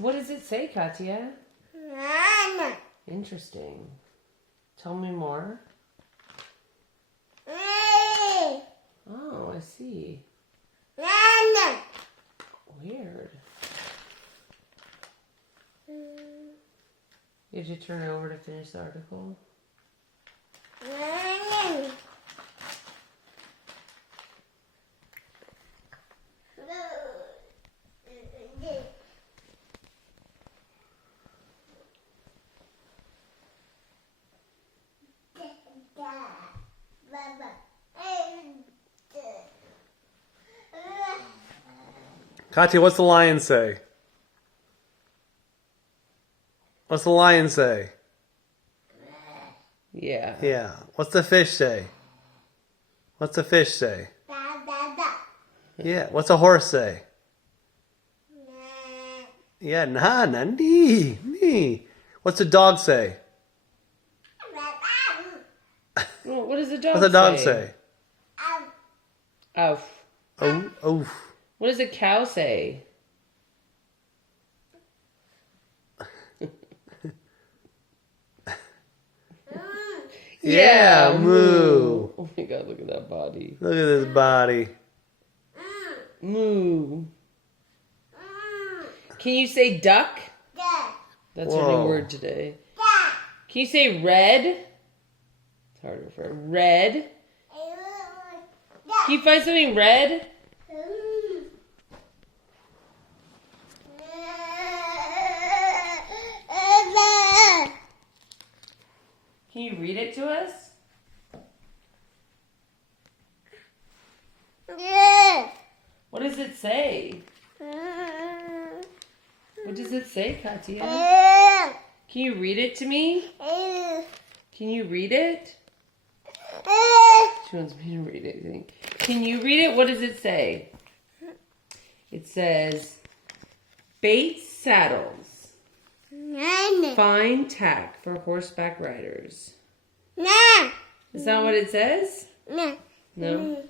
What does it say, Katya? Interesting. Tell me more. Oh, I see. Weird. You have to turn it over to finish the article. Katya, what's the lion say? What's the lion say? Yeah. Yeah. What's the fish say? What's the fish say? Yeah. What's a horse say? Yeah. Nee. What's a dog say? Well, what does the dog What's a dog say? say? Oh. Oh. What does a cow say? Yeah, moo. Oh my God, look at that body. Look at this body. Moo. Can you say duck? That's our Whoa. new word today. Can you say red? It's harder for red. Can you find something red? Can you read it to us? What does it say? What does it say, Katya? Can you read it to me? Can you read it? She wants me to read it, I think. Can you read it? What does it say? It says, bait saddles. Fine tack for horseback riders. Is that what it says? No?